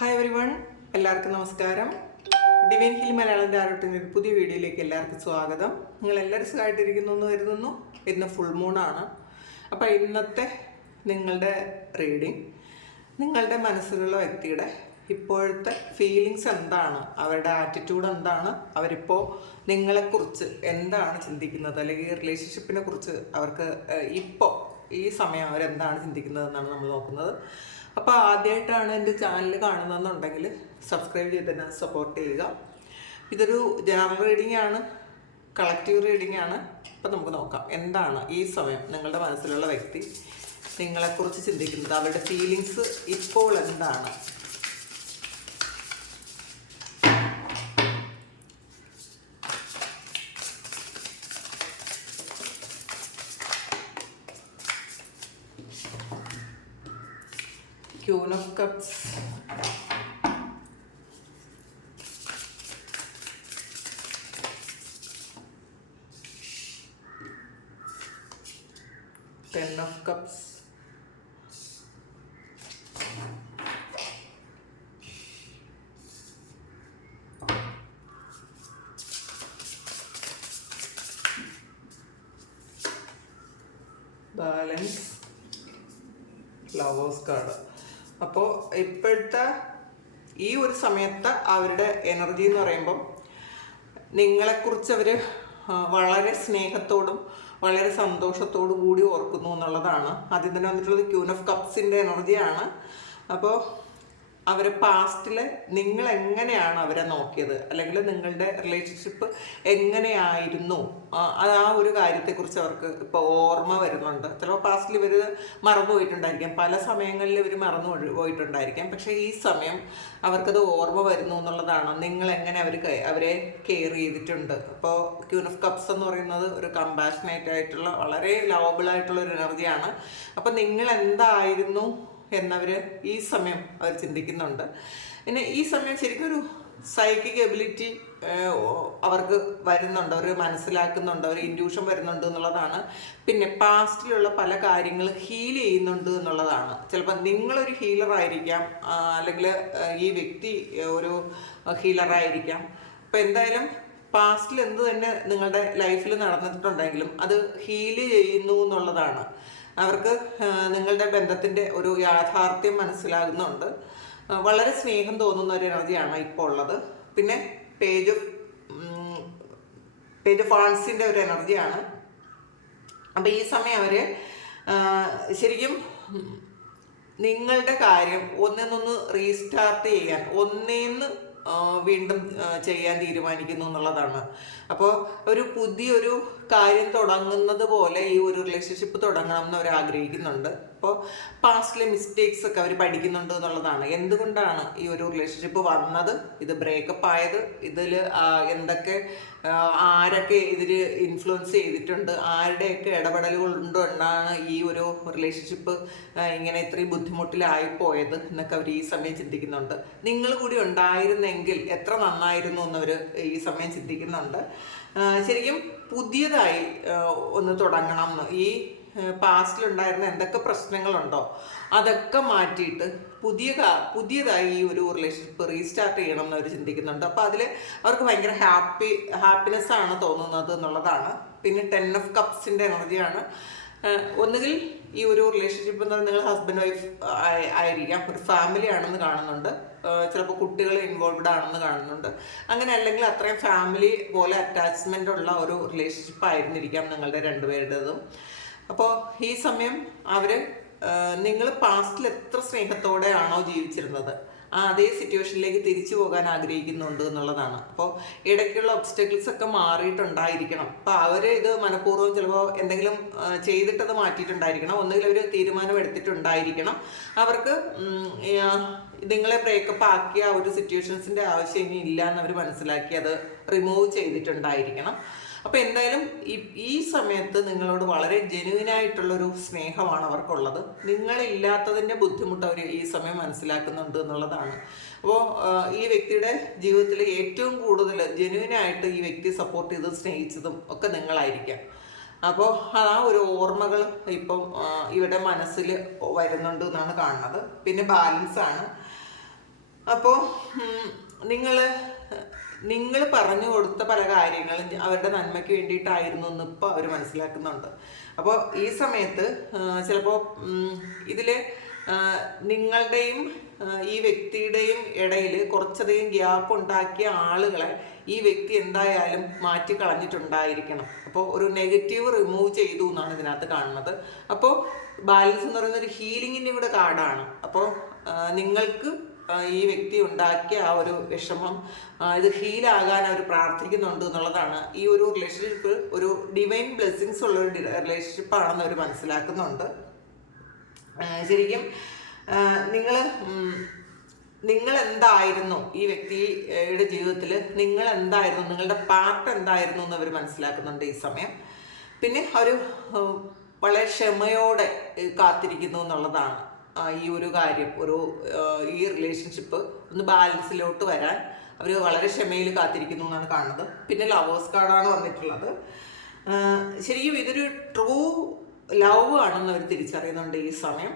Hi every one, എല്ലാവർക്കും നമസ്കാരം. Divine hill Malayalam ടാരോട്ടിൻ്റെ ഒരു പുതിയ വീഡിയോയിലേക്ക് എല്ലാവർക്കും സ്വാഗതം. നിങ്ങളെല്ലാവരും സുഖമായിട്ടിരിക്കുന്നു എന്ന് കരുതുന്നു. ഇന്ന് ഫുൾ മൂണാണ്. അപ്പോൾ ഇന്നത്തെ നിങ്ങളുടെ റീഡിങ് നിങ്ങളുടെ മനസ്സിലുള്ള വ്യക്തിയുടെ ഇപ്പോഴത്തെ ഫീലിങ്സ് എന്താണ്, അവരുടെ ആറ്റിറ്റ്യൂഡ് എന്താണ്, അവരിപ്പോൾ നിങ്ങളെക്കുറിച്ച് എന്താണ് ചിന്തിക്കുന്നത്, അല്ലെങ്കിൽ റിലേഷൻഷിപ്പിനെ കുറിച്ച് അവർക്ക് ഇപ്പോൾ ഈ സമയം അവരെന്താണ് ചിന്തിക്കുന്നതെന്നാണ് നമ്മൾ നോക്കുന്നത്. അപ്പോൾ ആദ്യമായിട്ടാണ് എൻ്റെ ചാനൽ കാണുന്നതെന്നുണ്ടെങ്കിൽ സബ്സ്ക്രൈബ് ചെയ്ത് തന്നെ സപ്പോർട്ട് ചെയ്യുക. ഇതൊരു ജനറൽ റീഡിംഗ് ആണ്, കളക്റ്റീവ് റീഡിംഗ് ആണ്. അപ്പോൾ നമുക്ക് നോക്കാം എന്താണ് ഈ സമയം നിങ്ങളുടെ മനസ്സിലുള്ള വ്യക്തി നിങ്ങളെക്കുറിച്ച് ചിന്തിക്കുന്നത്, അവരുടെ ഫീലിങ്സ് ഇപ്പോൾ എന്താണ്. Queen of Cups, Ten of Cups, Balance, Lovers card. അപ്പോൾ ഇപ്പോഴത്തെ ഈ ഒരു സമയത്ത് അവരുടെ എനർജി എന്ന് പറയുമ്പം നിങ്ങളെക്കുറിച്ച് അവർ വളരെ സ്നേഹത്തോടും വളരെ സന്തോഷത്തോടും കൂടി ഓർക്കുന്നു എന്നുള്ളതാണ്. ആദ്യം തന്നെ വന്നിട്ടുള്ളത് ക്യൂൻ ഓഫ് കപ്സിൻ്റെ എനർജിയാണ്. അപ്പോൾ അവർ പാസ്റ്റിൽ നിങ്ങൾ എങ്ങനെയാണ് അവരെ നോക്കിയത്, അല്ലെങ്കിൽ നിങ്ങളുടെ റിലേഷൻഷിപ്പ് എങ്ങനെയായിരുന്നു, ആ ഒരു കാര്യത്തെക്കുറിച്ച് അവർക്ക് ഇപ്പോൾ ഓർമ്മ വരുന്നുണ്ട്. ചിലപ്പോൾ പാസ്റ്റിൽ ഇവർ മറന്നു പോയിട്ടുണ്ടായിരിക്കാം, പല സമയങ്ങളിൽ ഇവർ മറന്നു പോയിട്ടുണ്ടായിരിക്കാം. പക്ഷേ ഈ സമയം അവർക്കത് ഓർമ്മ വരുന്നു എന്നുള്ളതാണ്. നിങ്ങൾ എങ്ങനെ അവരെ കെയർ ചെയ്തിട്ടുണ്ട്. അപ്പോൾ ക്യൂൻ ഓഫ് കപ്സ് എന്ന് പറയുന്നത് ഒരു കമ്പാഷനേറ്റ് ആയിട്ടുള്ള വളരെ ലവബിൾ ആയിട്ടുള്ള ഒരു എനർജിയാണ്. അപ്പോൾ നിങ്ങൾ എന്തായിരുന്നു എന്നവർ ഈ സമയം അവർ ചിന്തിക്കുന്നുണ്ട്. പിന്നെ ഈ സമയം ശരിക്കും ഒരു സൈക്കിക് എബിലിറ്റി അവർക്ക് വരുന്നുണ്ട്, അവർ മനസ്സിലാക്കുന്നുണ്ട്, അവർ ഇൻഡ്യൂഷൻ വരുന്നുണ്ട് എന്നുള്ളതാണ്. പിന്നെ പാസ്റ്റിലുള്ള പല കാര്യങ്ങൾ ഹീൽ ചെയ്യുന്നുണ്ട് എന്നുള്ളതാണ്. ചിലപ്പോൾ നിങ്ങളൊരു ഹീലറായിരിക്കാം, അല്ലെങ്കിൽ ഈ വ്യക്തി ഒരു ഹീലറായിരിക്കാം. അപ്പോൾ എന്തായാലും പാസ്റ്റിൽ എന്ത് തന്നെ നിങ്ങളുടെ ലൈഫിൽ നടന്നിട്ടുണ്ടെങ്കിലും അത് ഹീൽ ചെയ്യുന്നു എന്നുള്ളതാണ്. അവർക്ക് നിങ്ങളുടെ ബന്ധത്തിൻ്റെ ഒരു യാഥാർത്ഥ്യം മനസ്സിലാകുന്നുണ്ട്. വളരെ സ്നേഹം തോന്നുന്ന ഒരു എനർജിയാണ് ഇപ്പോൾ ഉള്ളത്. പിന്നെ പേജ് ഓഫ് വാൺസിൻ്റെ ഒരു എനർജിയാണ്. അപ്പോൾ ഈ സമയം അവർ ശരിക്കും നിങ്ങളുടെ കാര്യം ഒന്നിനൊന്ന് റീസ്റ്റാർട്ട് ചെയ്യാൻ, ഒന്നേന്ന് വീണ്ടും ചെയ്യാൻ തീരുമാനിക്കുന്നു എന്നുള്ളതാണ്. അപ്പോൾ ഒരു പുതിയൊരു കാര്യം തുടങ്ങുന്നത് പോലെ ഈ ഒരു റിലേഷൻഷിപ്പ് തുടങ്ങണം എന്ന് അവർ ആഗ്രഹിക്കുന്നുണ്ട്. അപ്പോൾ പാസ്റ്റിലെ മിസ്റ്റേക്സ് ഒക്കെ അവർ പഠിക്കുന്നുണ്ട് എന്നുള്ളതാണ്. എന്തുകൊണ്ടാണ് ഈ ഒരു റിലേഷൻഷിപ്പ് വന്നത്, ഇത് ബ്രേക്കപ്പ് ആയത്, ഇതിൽ എന്തൊക്കെ ആരൊക്കെ ഇതിൽ ഇൻഫ്ലുവൻസ് ചെയ്തിട്ടുണ്ട്, ആരുടെയൊക്കെ ഇടപെടലുകൾ കൊണ്ടാണ് ഈ ഒരു റിലേഷൻഷിപ്പ് ഇങ്ങനെ ഇത്രയും ബുദ്ധിമുട്ടിലായിപ്പോയത് എന്നൊക്കെ അവർ ഈ സമയം ചിന്തിക്കുന്നുണ്ട്. നിങ്ങൾ കൂടി ഉണ്ടായിരുന്നെങ്കിൽ എത്ര നന്നായിരുന്നു എന്നവർ ഈ സമയം ചിന്തിക്കുന്നുണ്ട്. ശരിക്കും പുതിയതായി ഒന്ന് തുടങ്ങണം എന്ന്, ഈ പാസ്റ്റിലുണ്ടായിരുന്ന എന്തൊക്കെ പ്രശ്നങ്ങളുണ്ടോ അതൊക്കെ മാറ്റിയിട്ട് പുതിയതായി ഈ ഒരു റിലേഷൻഷിപ്പ് റീസ്റ്റാർട്ട് ചെയ്യണം എന്ന് അവർ ചിന്തിക്കുന്നുണ്ട്. അപ്പോൾ അതിൽ അവർക്ക് ഭയങ്കര ഹാപ്പിനെസ് ആണ് തോന്നുന്നത് എന്നുള്ളതാണ്. പിന്നെ 10 ഓഫ് കപ്സിൻ്റെ എനർജിയാണ്. ഒന്നുകിൽ ഈ ഒരു റിലേഷൻഷിപ്പ് എന്ന് പറഞ്ഞാൽ നിങ്ങൾ ഹസ്ബൻഡ് വൈഫ് ആയിരിക്കാം, ഒരു ഫാമിലി ആണെന്ന് കാണുന്നുണ്ട്, ചിലപ്പോൾ കുട്ടികൾ ഇൻവോൾവ്ഡ് ആണെന്ന് കാണുന്നുണ്ട്. അങ്ങനെ അല്ലെങ്കിൽ അത്രയും ഫാമിലി പോലെ അറ്റാച്ച്മെൻ്റ് ഉള്ള ഒരു റിലേഷൻഷിപ്പ് ആയിരുന്നിരിക്കാം നിങ്ങളുടെ രണ്ടുപേരുടേതും. അപ്പോൾ ഈ സമയം അവർ നിങ്ങൾ പാസ്റ്റിൽ എത്ര സ്നേഹത്തോടെയാണോ ജീവിച്ചിരുന്നത് അതേ സിറ്റുവേഷനിലേക്ക് തിരിച്ചു പോകാൻ ആഗ്രഹിക്കുന്നുണ്ട് എന്നുള്ളതാണ്. അപ്പോൾ ഇടയ്ക്കുള്ള ഒബ്സ്റ്റക്കിൾസ് ഒക്കെ മാറിയിട്ടുണ്ടായിരിക്കണം. അപ്പോൾ അവർ ഇത് മനഃപൂർവ്വം ചിലപ്പോൾ എന്തെങ്കിലും ചെയ്തിട്ടത് മാറ്റിയിട്ടുണ്ടായിരിക്കണം, ഒന്നുകിൽ അവർ തീരുമാനം എടുത്തിട്ടുണ്ടായിരിക്കണം. അവർക്ക് നിങ്ങളെ ബ്രേക്കപ്പ് ആക്കിയ ഒരു സിറ്റുവേഷൻസിൻ്റെ ആവശ്യം ഇനി ഇല്ല എന്നവർ മനസ്സിലാക്കി അത് റിമൂവ് ചെയ്തിട്ടുണ്ടായിരിക്കണം. അപ്പോൾ എന്തായാലും ഈ സമയത്ത് നിങ്ങളോട് വളരെ ജെന്യുവിനായിട്ടുള്ളൊരു സ്നേഹമാണ് അവർക്കുള്ളത്. നിങ്ങളില്ലാത്തതിൻ്റെ ബുദ്ധിമുട്ട് അവർ ഈ സമയം മനസ്സിലാക്കുന്നുണ്ട് എന്നുള്ളതാണ്. അപ്പോൾ ഈ വ്യക്തിയുടെ ജീവിതത്തിൽ ഏറ്റവും കൂടുതൽ ജെന്യുവിനായിട്ട് ഈ വ്യക്തി സപ്പോർട്ട് ചെയ്തതും സ്നേഹിച്ചതും ഒക്കെ നിങ്ങളായിരിക്കാം. അപ്പോൾ ആ ഒരു ഓർമ്മകൾ ഇപ്പം ഇവരുടെ മനസ്സിൽ വരുന്നുണ്ട് എന്നാണ് കാണുന്നത്. പിന്നെ ബാലൻസ് ആണ്. അപ്പോൾ നിങ്ങൾ പറഞ്ഞു കൊടുത്ത പല കാര്യങ്ങളും അവരുടെ നന്മയ്ക്ക് വേണ്ടിയിട്ടായിരുന്നു എന്ന് ഇപ്പോൾ അവർ മനസ്സിലാക്കുന്നുണ്ട്. അപ്പോൾ ഈ സമയത്ത് ചിലപ്പോൾ ഇതിൽ നിങ്ങളുടെയും ഈ വ്യക്തിയുടെയും ഇടയിൽ കുറച്ചധികം ഗ്യാപ്പ് ഉണ്ടാക്കിയ ആളുകളെ ഈ വ്യക്തി എന്തായാലും മാറ്റി കളഞ്ഞിട്ടുണ്ടായിരിക്കണം. അപ്പോൾ ഒരു നെഗറ്റീവ് റിമൂവ് ചെയ്തു എന്നാണ് ഇതിനകത്ത് കാണുന്നത്. അപ്പോൾ ബാലൻസ് എന്ന് പറയുന്ന ഒരു ഹീലിങ്ങിൻ്റെ കൂടെ കാർഡാണ്. അപ്പോൾ നിങ്ങൾക്ക് ഈ വ്യക്തി ഉണ്ടാക്കിയ ആ ഒരു വിഷമം ഇത് ഹീലാകാൻ അവർ പ്രാർത്ഥിക്കുന്നുണ്ട് എന്നുള്ളതാണ്. ഈ ഒരു റിലേഷൻഷിപ്പ് ഒരു ഡിവൈൻ ബ്ലെസ്സിങ്സ് ഉള്ള ഒരു റിലേഷൻഷിപ്പാണെന്ന് അവർ മനസ്സിലാക്കുന്നുണ്ട്. ശരിക്കും നിങ്ങൾ എന്തായിരുന്നു ഈ വ്യക്തിയുടെ ജീവിതത്തിൽ, നിങ്ങൾ എന്തായിരുന്നു, നിങ്ങളുടെ പാർട്ട് എന്തായിരുന്നു എന്ന് അവർ മനസ്സിലാക്കുന്നുണ്ട് ഈ സമയം. പിന്നെ അവർ വളരെ ക്ഷമയോടെ കാത്തിരിക്കുന്നു എന്നുള്ളതാണ്. ഈ ഒരു കാര്യം ഈ റിലേഷൻഷിപ്പ് ഒന്ന് ബാലൻസിലോട്ട് വരാൻ അവർ വളരെ ക്ഷമയിൽ കാത്തിരിക്കുന്നു എന്നാണ് കാണുന്നത്. പിന്നെ ലവേഴ്സ് കാർഡാണ് വന്നിട്ടുള്ളത്. ശരിക്കും ഇതൊരു ട്രൂ ലവ് ആണെന്ന് അവർ തിരിച്ചറിയുന്നുണ്ട് ഈ സമയം.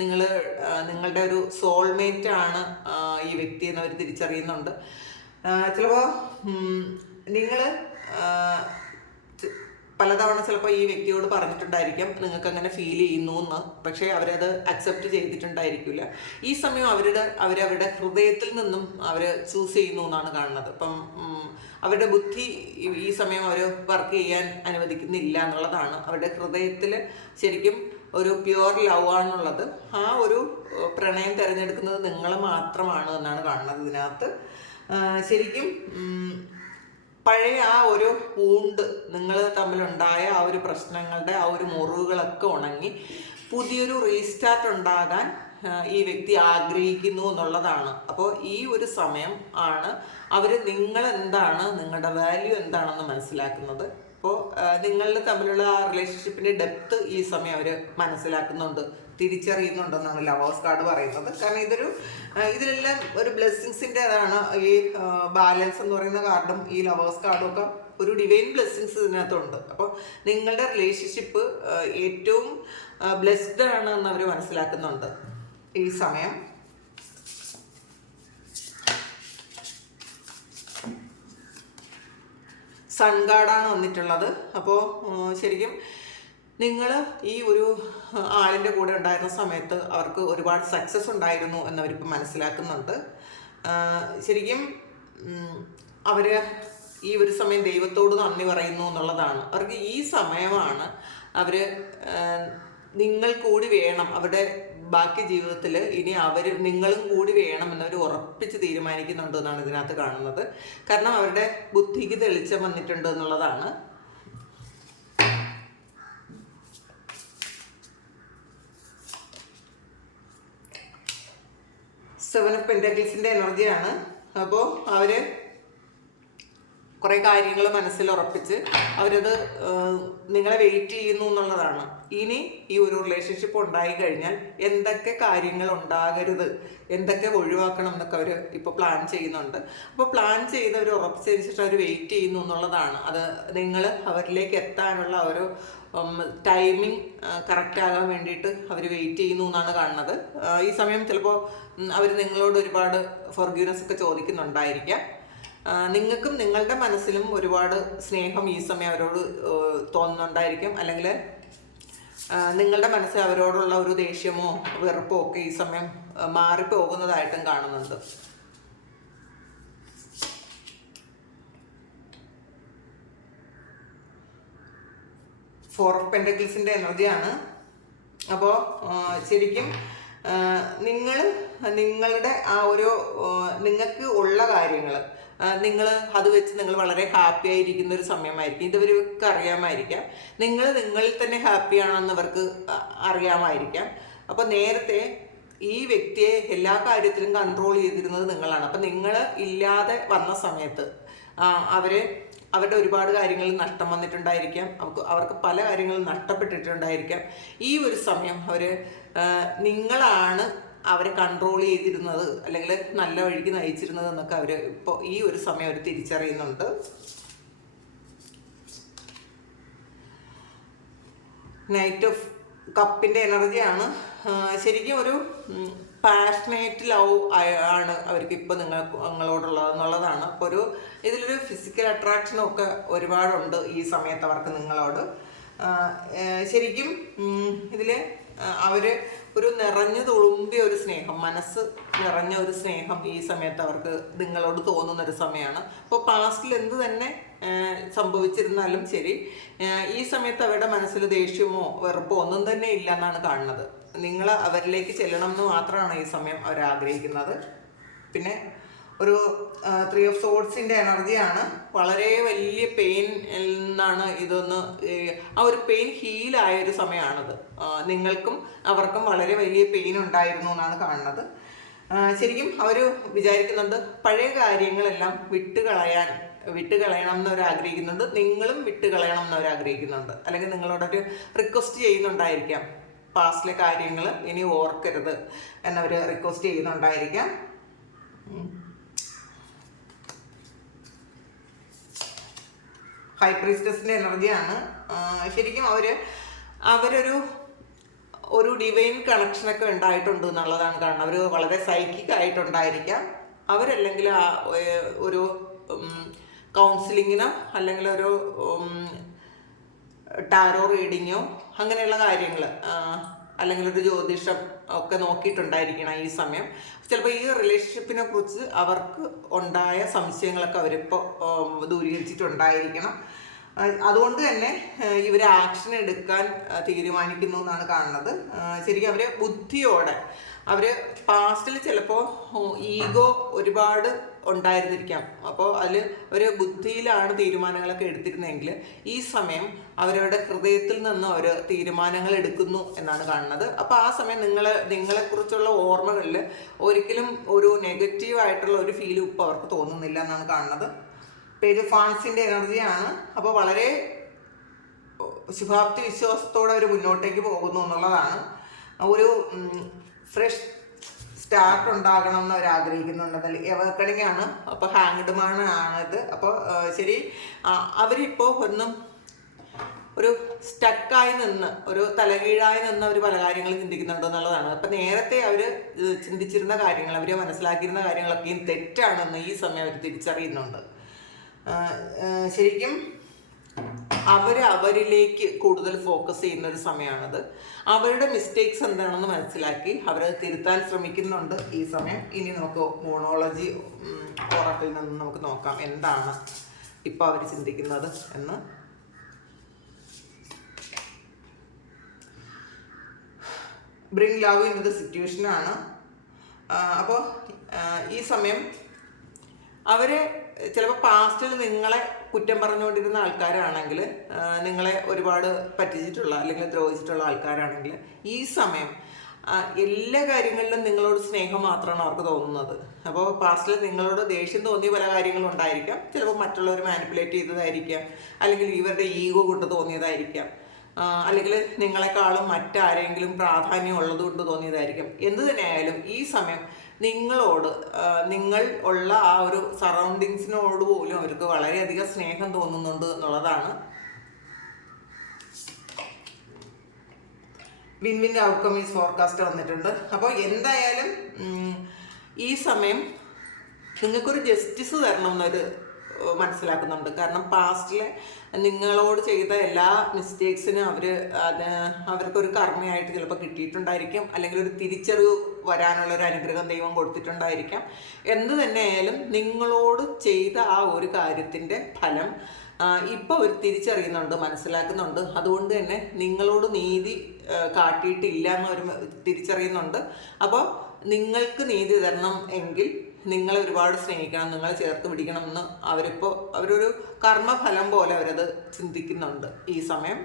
നിങ്ങളുടെ ഒരു സോൾമേറ്റ് ആണ് ഈ വ്യക്തി എന്ന് അവർ തിരിച്ചറിയുന്നുണ്ട്. ചിലപ്പോൾ നിങ്ങൾ പലതവണ ചിലപ്പോൾ ഈ വ്യക്തിയോട് പറഞ്ഞിട്ടുണ്ടായിരിക്കാം നിങ്ങൾക്ക് അങ്ങനെ ഫീൽ ചെയ്യുന്നു എന്ന്. പക്ഷേ അവരത് അക്സെപ്റ്റ് ചെയ്തിട്ടുണ്ടായിരിക്കില്ല. ഈ സമയം അവരവരുടെ ഹൃദയത്തിൽ നിന്നും അവർ ചൂസ് ചെയ്യുന്നു എന്നാണ് കാണുന്നത്. അപ്പം അവരുടെ ബുദ്ധി ഈ സമയം അവർ വർക്ക് ചെയ്യാൻ അനുവദിക്കുന്നില്ല എന്നുള്ളതാണ്. അവരുടെ ഹൃദയത്തിൽ ശരിക്കും ഒരു പ്യുവർ ലവ് ആണെന്നുള്ളത്. ആ ഒരു പ്രണയം തിരഞ്ഞെടുക്കുന്നത് നിങ്ങൾ മാത്രമാണ് എന്നാണ് കാണുന്നത് ഇതിനകത്ത്. ശരിക്കും പഴയ ആ ഒരു വൂണ്ട്, നിങ്ങൾ തമ്മിലുണ്ടായ ആ ഒരു പ്രശ്നങ്ങളുടെ ആ ഒരു മുറിവുകളൊക്കെ ഉണങ്ങി പുതിയൊരു റീസ്റ്റാർട്ട് ഉണ്ടാകാൻ ഈ വ്യക്തി ആഗ്രഹിക്കുന്നു എന്നുള്ളതാണ്. അപ്പോൾ ഈ ഒരു സമയം ആണ് അവർ നിങ്ങളെന്താണ്, നിങ്ങളുടെ വാല്യൂ എന്താണെന്ന് മനസ്സിലാക്കുന്നത്. അപ്പോൾ നിങ്ങളിൽ തമ്മിലുള്ള ആ റിലേഷൻഷിപ്പിൻ്റെ ഡെപ്ത് ഈ സമയം അവർ മനസ്സിലാക്കുന്നുണ്ട്, തിരിച്ചറിയുന്നുണ്ടെന്നാണ് ലവേഴ്സ് കാർഡ് പറയുന്നത്. കാരണം ഇതിലെല്ലാം ഒരു ബ്ലെസ്സിങ്സിൻ്റെതാണ്. ഈ ബാലൻസ് എന്ന് പറയുന്ന കാർഡും ഈ ലവേഴ്സ് കാർഡും ഒക്കെ ഒരു ഡിവൈൻ ബ്ലെസ്സിങ്സ് ഇതിനകത്തുണ്ട്. അപ്പോൾ നിങ്ങളുടെ റിലേഷൻഷിപ്പ് ഏറ്റവും ബ്ലെസ്ഡ് ആണ് എന്ന് അവർ മനസ്സിലാക്കുന്നുണ്ട് ഈ സമയം. സൺ കാർഡാണ് വന്നിട്ടുള്ളത്. അപ്പോൾ ശരിക്കും നിങ്ങൾ ഈ ഒരു ആളിൻ്റെ കൂടെ ഉണ്ടായിരുന്ന സമയത്ത് അവർക്ക് ഒരുപാട് സക്സസ് ഉണ്ടായിരുന്നു എന്നവരിപ്പോൾ മനസ്സിലാക്കുന്നുണ്ട്. ശരിക്കും അവർ ഈ ഒരു സമയം ദൈവത്തോട് നന്ദി പറയുന്നു എന്നുള്ളതാണ്. അവർക്ക് ഈ സമയമാണ് അവർ നിങ്ങൾ കൂടി വേണം, അവരുടെ ബാക്കി ജീവിതത്തിൽ ഇനി നിങ്ങളും കൂടി വേണം എന്നവർ ഉറപ്പിച്ച് തീരുമാനിക്കുന്നുണ്ട് എന്നാണ് ഇതിനകത്ത് കാണുന്നത്. കാരണം അവരുടെ ബുദ്ധിക്ക് തെളിച്ചം വന്നിട്ടുണ്ട് എന്നുള്ളതാണ്. സെവൻ ഓഫ് പെന്റക്കിൾസിൻ്റെ എനർജിയാണ്. അപ്പോൾ അവർ കുറേ കാര്യങ്ങൾ മനസ്സിൽ ഉറപ്പിച്ച് അവരത് നിങ്ങളെ വെയിറ്റ് ചെയ്യുന്നു എന്നുള്ളതാണ്. ഇനി ഈ ഒരു റിലേഷൻഷിപ്പ് ഉണ്ടായി കഴിഞ്ഞാൽ എന്തൊക്കെ കാര്യങ്ങൾ ഉണ്ടാകരുത്, എന്തൊക്കെ ഒഴിവാക്കണം എന്നൊക്കെ അവർ ഇപ്പോൾ പ്ലാൻ ചെയ്യുന്നുണ്ട്. അപ്പോൾ പ്ലാൻ ചെയ്ത് അവർ ഉറപ്പിച്ചതിന് ശേഷം അവർ വെയിറ്റ് ചെയ്യുന്നു എന്നുള്ളതാണ്. അത് നിങ്ങൾ അവരിലേക്ക് എത്താനുള്ള ഒരു ടൈമിങ് കറക്റ്റാകാൻ വേണ്ടിയിട്ട് അവർ വെയിറ്റ് ചെയ്യുന്നു എന്നാണ് കാണുന്നത്. ഈ സമയം ചിലപ്പോൾ അവർ നിങ്ങളോട് ഒരുപാട് ഫോർഗീവ്നെസ് ഒക്കെ ചോദിക്കുന്നുണ്ടായിരിക്കാം. നിങ്ങൾക്കും നിങ്ങളുടെ മനസ്സിലും ഒരുപാട് സ്നേഹം ഈ സമയം അവരോട് തോന്നുന്നുണ്ടായിരിക്കും. അല്ലെങ്കിൽ നിങ്ങളുടെ മനസ്സിൽ അവരോടുള്ള ഒരു ദേഷ്യമോ വെറുപ്പോ ഒക്കെ ഈ സമയം മാറിപ്പോകുന്നതായിട്ടും കാണുന്നുണ്ട്. ഫോർ ഓഫ് പെന്റക്കിൾസിൻ്റെ എനർജിയാണ്. അപ്പോൾ ശരിക്കും നിങ്ങളുടെ ആ ഒരു നിങ്ങൾക്ക് ഉള്ള കാര്യങ്ങൾ നിങ്ങൾ അത് വെച്ച് നിങ്ങൾ വളരെ ഹാപ്പി ആയിരിക്കുന്ന ഒരു സമയമായിരിക്കും. ഇവർക്ക് അറിയാമായിരിക്കാം നിങ്ങളിൽ തന്നെ ഹാപ്പിയാണെന്ന് ഇവർക്ക് അറിയാമായിരിക്കാം. അപ്പോൾ നേരത്തെ ഈ വ്യക്തിയെ എല്ലാ കാര്യത്തിലും കൺട്രോൾ ചെയ്തിരുന്നത് നിങ്ങളാണ്. അപ്പം നിങ്ങൾ ഇല്ലാതെ വന്ന സമയത്ത് അവരുടെ ഒരുപാട് കാര്യങ്ങൾ നഷ്ടം വന്നിട്ടുണ്ടായിരിക്കാം. അവർക്ക് പല കാര്യങ്ങളും നഷ്ടപ്പെട്ടിട്ടുണ്ടായിരിക്കാം. ഈ ഒരു സമയം നിങ്ങളാണ് അവരെ കൺട്രോൾ ചെയ്തിരുന്നത്, അല്ലെങ്കിൽ നല്ല വഴിക്ക് നയിച്ചിരുന്നത് എന്നൊക്കെ ഇപ്പോൾ ഈ ഒരു സമയം അവർ തിരിച്ചറിയുന്നുണ്ട്. നൈറ്റ് ഓഫ് കപ്പിൻ്റെ എനർജിയാണ്. ശരിക്കും പാഷനേറ്റ് ലവ് ആണ് അവർക്ക് ഇപ്പോൾ നിങ്ങളോടുള്ളതെന്നുള്ളതാണ്. അപ്പോൾ ഇതിലൊരു ഫിസിക്കൽ അട്രാക്ഷനും ഒക്കെ ഒരുപാടുണ്ട് ഈ സമയത്ത് അവർക്ക് നിങ്ങളോട്. ശരിക്കും ഇതിൽ അവർ ഒരു നിറഞ്ഞു തുളുമ്പിയ ഒരു സ്നേഹം, മനസ്സ് നിറഞ്ഞ ഒരു സ്നേഹം ഈ സമയത്ത് അവർക്ക് നിങ്ങളോട് തോന്നുന്നൊരു സമയമാണ്. അപ്പോൾ പാസ്റ്റിൽ എന്ത് തന്നെ സംഭവിച്ചിരുന്നാലും ശരി, ഈ സമയത്ത് അവരുടെ മനസ്സിൽ ദേഷ്യമോ വെറുപ്പോ ഒന്നും തന്നെ ഇല്ല എന്നാണ് കാണുന്നത്. നിങ്ങൾ അവരിലേക്ക് ചെല്ലണം എന്ന് മാത്രമാണ് ഈ സമയം അവർ ആഗ്രഹിക്കുന്നത്. പിന്നെ ഒരു 3 of Swordsന്റെ എനർജിയാണ്. വളരെ വലിയ പെയിൻ നിന്നാണ് ഇതൊന്ന്, ആ ഒരു പെയിൻ ഹീലായ ഒരു സമയമാണത്. നിങ്ങൾക്കും അവർക്കും വളരെ വലിയ പെയിൻ ഉണ്ടായിരുന്നു എന്നാണ് കാണുന്നത്. ശരിക്കും അവർ വിചാരിക്കുന്നുണ്ട് പഴയ കാര്യങ്ങളെല്ലാം വിട്ടുകളയണം എന്നവർ ആഗ്രഹിക്കുന്നുണ്ട്. നിങ്ങളും വിട്ടുകളയണം എന്നവർ ആഗ്രഹിക്കുന്നുണ്ട്. അല്ലെങ്കിൽ നിങ്ങളോടൊരു റിക്വസ്റ്റ് ചെയ്യുന്നുണ്ടായിരിക്കാം, പാസ്റ്റിലെ കാര്യങ്ങൾ ഇനി ഓർക്കരുത് എന്നവർ റിക്വസ്റ്റ് ചെയ്യുന്നുണ്ടായിരിക്കാം. ഹൈ പ്രീസ്റ്റസിൻ്റെ എനർജിയാണ്. ശരിക്കും അവരൊരു ഡിവൈൻ കണക്ഷനൊക്കെ ഉണ്ടായിട്ടുണ്ട് എന്നുള്ളതാണ് കാണുന്നത്. അവർ വളരെ സൈക്കിക് ആയിട്ടുണ്ടായിരിക്കാം. അവരല്ലെങ്കിൽ ഒരു കൗൺസിലിങ്ങിനോ അല്ലെങ്കിൽ ഒരു ടാരോ റീഡിങ്ങോ അങ്ങനെയുള്ള കാര്യങ്ങൾ, അല്ലെങ്കിൽ ഒരു ജ്യോതിഷം ഒക്കെ നോക്കിയിട്ടുണ്ടായിരിക്കണം ഈ സമയം. ചിലപ്പോൾ ഈ റിലേഷൻഷിപ്പിനെ കുറിച്ച് അവർക്ക് ഉണ്ടായ സംശയങ്ങളൊക്കെ അവരിപ്പോൾ ദൂരീകരിച്ചിട്ടുണ്ടായിരിക്കണം. അതുകൊണ്ട് തന്നെ ഇവർ ആക്ഷൻ എടുക്കാൻ തീരുമാനിക്കുന്നു എന്നാണ് കാണുന്നത്. ശരിക്കും അവർ ബുദ്ധിയോടെ, അവർ പാസ്റ്റിൽ ചിലപ്പോൾ ഈഗോ ഒരുപാട് ഉണ്ടായിരുന്നിരിക്കാം. അപ്പോൾ അതിൽ ഒരു ബുദ്ധിയിലാണ് തീരുമാനങ്ങളൊക്കെ എടുത്തിരുന്നതെങ്കിൽ ഈ സമയം അവരവരുടെ ഹൃദയത്തിൽ നിന്ന് അവർ തീരുമാനങ്ങൾ എടുക്കുന്നു എന്നാണ് കാണുന്നത്. അപ്പോൾ ആ സമയം നിങ്ങളെക്കുറിച്ചുള്ള ഓർമ്മകളിൽ ഒരിക്കലും ഒരു നെഗറ്റീവായിട്ടുള്ള ഒരു ഫീലും ഇപ്പോൾ അവർക്ക് തോന്നുന്നില്ല എന്നാണ് കാണുന്നത്. പേജ് ഫാൻസിൻ്റെ എനർജിയാണ്. അപ്പോൾ വളരെ ശുഭാപ്തി വിശ്വാസത്തോടെ അവർ മുന്നോട്ടേക്ക് പോകുന്നു എന്നുള്ളതാണ്. ഒരു ഫ്രഷ് സ്റ്റാർട്ട് ഉണ്ടാകണം എന്ന് അവർ ആഗ്രഹിക്കുന്നുണ്ടെന്നല്ല, എവർക്കണിങ് ആണ്. അപ്പോൾ ഹാങ്ഡ് മാൻ ആണിത്. അപ്പോൾ ശരി, അവരിപ്പോൾ ഒന്നും ഒരു സ്റ്റക്കായി നിന്ന്, ഒരു തലകീഴായി നിന്ന് അവർ പല കാര്യങ്ങളും ചിന്തിക്കുന്നുണ്ട് എന്നുള്ളതാണ്. അപ്പം നേരത്തെ അവർ ചിന്തിച്ചിരുന്ന കാര്യങ്ങൾ, അവർ മനസ്സിലാക്കിയിരുന്ന കാര്യങ്ങളൊക്കെയും തെറ്റാണെന്ന് ഈ സമയം അവർ തിരിച്ചറിയുന്നുണ്ട്. ശരിക്കും അവരിലേക്ക് കൂടുതൽ ഫോക്കസ് ചെയ്യുന്ന ഒരു സമയമാണത്. അവരുടെ മിസ്റ്റേക്സ് എന്താണെന്ന് മനസ്സിലാക്കി അവരത് തിരുത്താൻ ശ്രമിക്കുന്നുണ്ട് ഈ സമയം. ഇനി നമുക്ക് മോണോളജി ഓറക്കിൽ നിന്ന് നമുക്ക് നോക്കാം എന്താണ് ഇപ്പോൾ അവർ ചിന്തിക്കുന്നത് എന്ന്. ബ്രിങ് ലവ് ഇൻ ദ സിറ്റുവേഷനാണ്. അപ്പോൾ ഈ സമയം അവരെ ചിലപ്പോൾ പാസ്റ്റിൽ നിങ്ങളെ കുറ്റം പറഞ്ഞുകൊണ്ടിരുന്ന ആൾക്കാരാണെങ്കിൽ, നിങ്ങളെ ഒരുപാട് പറ്റിച്ചിട്ടുള്ള അല്ലെങ്കിൽ ദ്രോഹിച്ചിട്ടുള്ള ആൾക്കാരാണെങ്കിൽ ഈ സമയം എല്ലാ കാര്യങ്ങളിലും നിങ്ങളോട് സ്നേഹം മാത്രമാണ് അവർക്ക് തോന്നുന്നത്. അപ്പോൾ പാസ്റ്റിൽ നിങ്ങളോട് ദേഷ്യം തോന്നിയ പല കാര്യങ്ങളും ഉണ്ടായിരിക്കാം. ചിലപ്പോൾ മറ്റുള്ളവർ മാനിപ്പുലേറ്റ് ചെയ്തതായിരിക്കാം, അല്ലെങ്കിൽ ഇവരുടെ ഈഗോ കൊണ്ട് തോന്നിയതായിരിക്കാം, അല്ലെങ്കിൽ നിങ്ങളെക്കാളും മറ്റാരെങ്കിലും പ്രാധാന്യം ഉള്ളതുകൊണ്ട് തോന്നിയതായിരിക്കും. എന്തു തന്നെയായാലും ഈ സമയം നിങ്ങളോട്, നിങ്ങൾ ഉള്ള ആ ഒരു സറൗണ്ടിങ്സിനോട് പോലും അവർക്ക് വളരെയധികം സ്നേഹം തോന്നുന്നുണ്ട് എന്നുള്ളതാണ്. Win win outcome is forecast വന്നിട്ടുണ്ട്. അപ്പോൾ എന്തായാലും ഈ സമയം നിങ്ങൾക്കൊരു ജസ്റ്റിസ് തരണം എന്നൊരു മനസ്സിലാക്കുന്നുണ്ട്. കാരണം പാസ്റ്റിലെ നിങ്ങളോട് ചെയ്ത എല്ലാ മിസ്റ്റേക്സിനും അവർക്കൊരു കർമ്മയായിട്ട് ചിലപ്പോൾ കിട്ടിയിട്ടുണ്ടായിരിക്കും, അല്ലെങ്കിൽ ഒരു തിരിച്ചറിവ് വരാനുള്ള ഒരു അനുഗ്രഹം ദൈവം കൊടുത്തിട്ടുണ്ടായിരിക്കാം. എന്ത് തന്നെയായാലും നിങ്ങളോട് ചെയ്ത ആ ഒരു കാര്യത്തിൻ്റെ ഫലം ഇപ്പോൾ അവർ തിരിച്ചറിയുന്നുണ്ട്, മനസ്സിലാക്കുന്നുണ്ട്. അതുകൊണ്ട് തന്നെ നിങ്ങളോട് നീതി കാട്ടിയിട്ടില്ല എന്നവർ തിരിച്ചറിയുന്നുണ്ട്. അപ്പോൾ നിങ്ങൾക്ക് നീതി തരണം എങ്കിൽ നിങ്ങളെ ഒരുപാട് സ്നേഹിക്കണം, നിങ്ങളെ ചേർത്ത് പിടിക്കണം എന്ന് അവരൊരു കർമ്മഫലം പോലെ അവരത് ചിന്തിക്കുന്നുണ്ട് ഈ സമയം.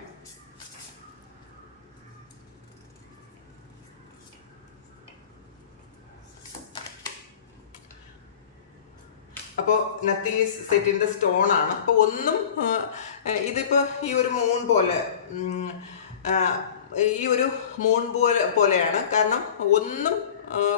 അപ്പോൾ nothing is set in the stone ആണ്. അപ്പോൾ ഒന്നും ഇതിപ്പോൾ ഈ ഒരു മൂൺ പോലെ, ഈ ഒരു മൂൺ പോലെയാണ്. കാരണം ഒന്നും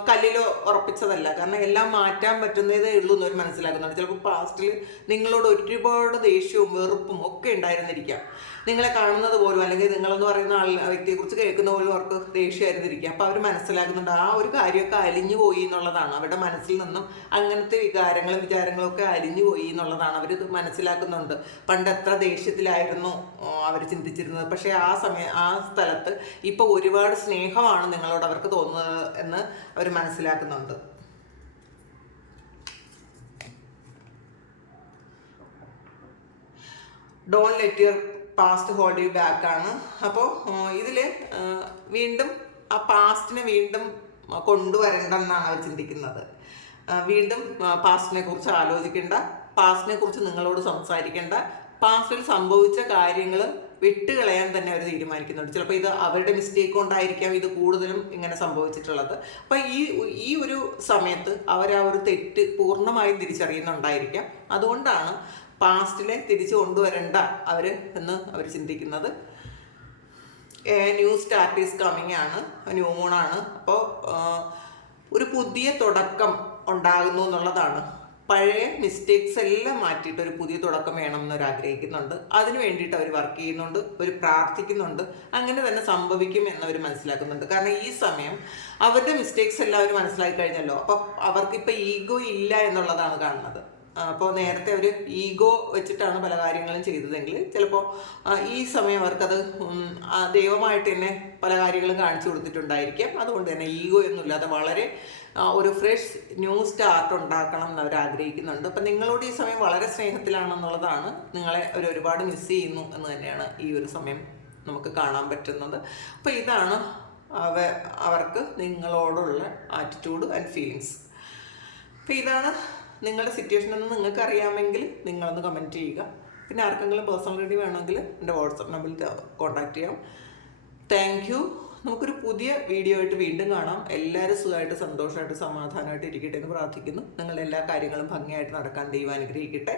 കല്ലിലോ ഉറപ്പിച്ചതല്ല. കാരണം എല്ലാം മാറ്റാൻ പറ്റുന്നതേ ഉള്ളൂ എന്നവർ മനസ്സിലാക്കുന്നുണ്ട്. ചിലപ്പോൾ പാസ്റ്റിൽ നിങ്ങളോട് ഒരുപാട് ദേഷ്യവും വെറുപ്പും ഒക്കെ ഉണ്ടായിരുന്നിരിക്കാം. നിങ്ങളെ കാണുന്നത് പോലും, അല്ലെങ്കിൽ നിങ്ങളെന്ന് പറയുന്ന വ്യക്തിയെക്കുറിച്ച് കേൾക്കുന്ന പോലും അവർക്ക് ദേഷ്യമായിരുന്നിരിക്കാം. അപ്പോൾ അവർ മനസ്സിലാക്കുന്നുണ്ട് ആ ഒരു കാര്യമൊക്കെ അലിഞ്ഞു പോയി എന്നുള്ളതാണ്. അവരുടെ മനസ്സിൽ നിന്നും അങ്ങനത്തെ വികാരങ്ങളും വിചാരങ്ങളും ഒക്കെ അലിഞ്ഞു പോയി എന്നുള്ളതാണ് അവർ മനസ്സിലാക്കുന്നുണ്ട്. പണ്ട് എത്ര ദേഷ്യത്തിലായിരുന്നു അവർ ചിന്തിച്ചിരുന്നത്, പക്ഷേ ആ സ്ഥലത്ത് ഇപ്പോൾ ഒരുപാട് സ്നേഹമാണ് നിങ്ങളോട് അവർക്ക് തോന്നുന്നത് എന്ന് അവർ മനസ്സിലാക്കുന്നുണ്ട്. Don't let your past hold you back ആണ്. അപ്പോൾ ഇതിൽ വീണ്ടും ആ പാസ്റ്റിനെ വീണ്ടും കൊണ്ടുവരണ്ടെന്നാണ് അവർ ചിന്തിക്കുന്നത്. വീണ്ടും പാസ്റ്റിനെ കുറിച്ച് ആലോചിക്കേണ്ട, പാസ്റ്റിനെ കുറിച്ച് നിങ്ങളോട് സംസാരിക്കേണ്ട, പാസ്റ്റിൽ സംഭവിച്ച കാര്യങ്ങൾ വിട്ടുകളയാൻ തന്നെ അവർ തീരുമാനിക്കുന്നുണ്ട്. ചിലപ്പോൾ ഇത് അവരുടെ മിസ്റ്റേക്ക് കൊണ്ടായിരിക്കാം ഇത് കൂടുതലും ഇങ്ങനെ സംഭവിച്ചിട്ടുള്ളത്. അപ്പം ഈ ഒരു സമയത്ത് അവർ ആ ഒരു തെറ്റ് പൂർണ്ണമായും തിരിച്ചറിയുന്നുണ്ടായിരിക്കാം. അതുകൊണ്ടാണ് പാസ്റ്റിലെ തിരിച്ചു കൊണ്ടുവരണ്ട എന്ന് അവർ ചിന്തിക്കുന്നത്. ന്യൂ സ്റ്റാർട്ട് ഈസ് കമ്മിങ് ആണ്, ന്യൂ മൂണാണ്. അപ്പോൾ ഒരു പുതിയ തുടക്കം ഉണ്ടാകുന്നു എന്നുള്ളതാണ്. പഴയ മിസ്റ്റേക്സ് എല്ലാം മാറ്റിയിട്ട് ഒരു പുതിയ തുടക്കം വേണം എന്നവർ ആഗ്രഹിക്കുന്നുണ്ട്. അതിന് വേണ്ടിയിട്ട് അവർ വർക്ക് ചെയ്യുന്നുണ്ട്, അവർ പ്രാർത്ഥിക്കുന്നുണ്ട്. അങ്ങനെ തന്നെ സംഭവിക്കും എന്നവർ മനസ്സിലാക്കുന്നുണ്ട്. കാരണം ഈ സമയം അവരുടെ മിസ്റ്റേക്സ് എല്ലാം അവർ മനസ്സിലാക്കി കഴിഞ്ഞല്ലോ. അപ്പം അവർക്കിപ്പോൾ ഈഗോ ഇല്ല എന്നുള്ളതാണ് കാണുന്നത്. അപ്പോൾ നേരത്തെ അവർ ഈഗോ വെച്ചിട്ടാണ് പല കാര്യങ്ങളും ചെയ്തതെങ്കിൽ ചിലപ്പോൾ ഈ സമയം അവർക്കത് ദൈവമായിട്ട് തന്നെ പല കാര്യങ്ങളും കാണിച്ചു കൊടുത്തിട്ടുണ്ടായിരിക്കാം. അതുകൊണ്ട് തന്നെ ഈഗോ ഒന്നുമില്ലാതെ വളരെ ഒരു ഫ്രഷ് ന്യൂ സ്റ്റാർട്ട് ഉണ്ടാക്കണം എന്ന് അവർ ആഗ്രഹിക്കുന്നുണ്ട്. അപ്പം നിങ്ങളോട് ഈ സമയം വളരെ സ്നേഹത്തിലാണെന്നുള്ളതാണ്. നിങ്ങളെ ഒരുപാട് മിസ് ചെയ്യുന്നു എന്ന് തന്നെയാണ് ഈ ഒരു സമയം നമുക്ക് കാണാൻ പറ്റുന്നത്. അപ്പോൾ ഇതാണ് അവർക്ക് നിങ്ങളോടുള്ള ആറ്റിറ്റ്യൂഡ് ആൻഡ് ഫീലിങ്സ്. അപ്പോൾ ഇതാണ് നിങ്ങളുടെ സിറ്റുവേഷൻ എന്ന് നിങ്ങൾക്ക് അറിയാമെങ്കിൽ നിങ്ങളൊന്ന് കമൻറ്റ് ചെയ്യുക. പിന്നെ ആർക്കെങ്കിലും പേഴ്സണൽ റീഡിംഗ് വേണമെങ്കിൽ എൻ്റെ വാട്സപ്പ് നമ്പറിൽ കോൺടാക്റ്റ് ചെയ്യാം. Thank you. നമുക്കൊരു പുതിയ വീഡിയോ ആയിട്ട് വീണ്ടും കാണാം. എല്ലാവരും സുഖമായിട്ട് സന്തോഷമായിട്ട് സമാധാനമായിട്ട് ഇരിക്കട്ടെ എന്ന് പ്രാർത്ഥിക്കുന്നു. നിങ്ങളുടെ എല്ലാ കാര്യങ്ങളും ഭംഗിയായിട്ട് നടക്കാൻ ദൈവം അനുഗ്രഹിക്കട്ടെ.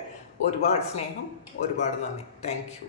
ഒരുപാട് സ്നേഹം, ഒരുപാട് നന്ദി. Thank you.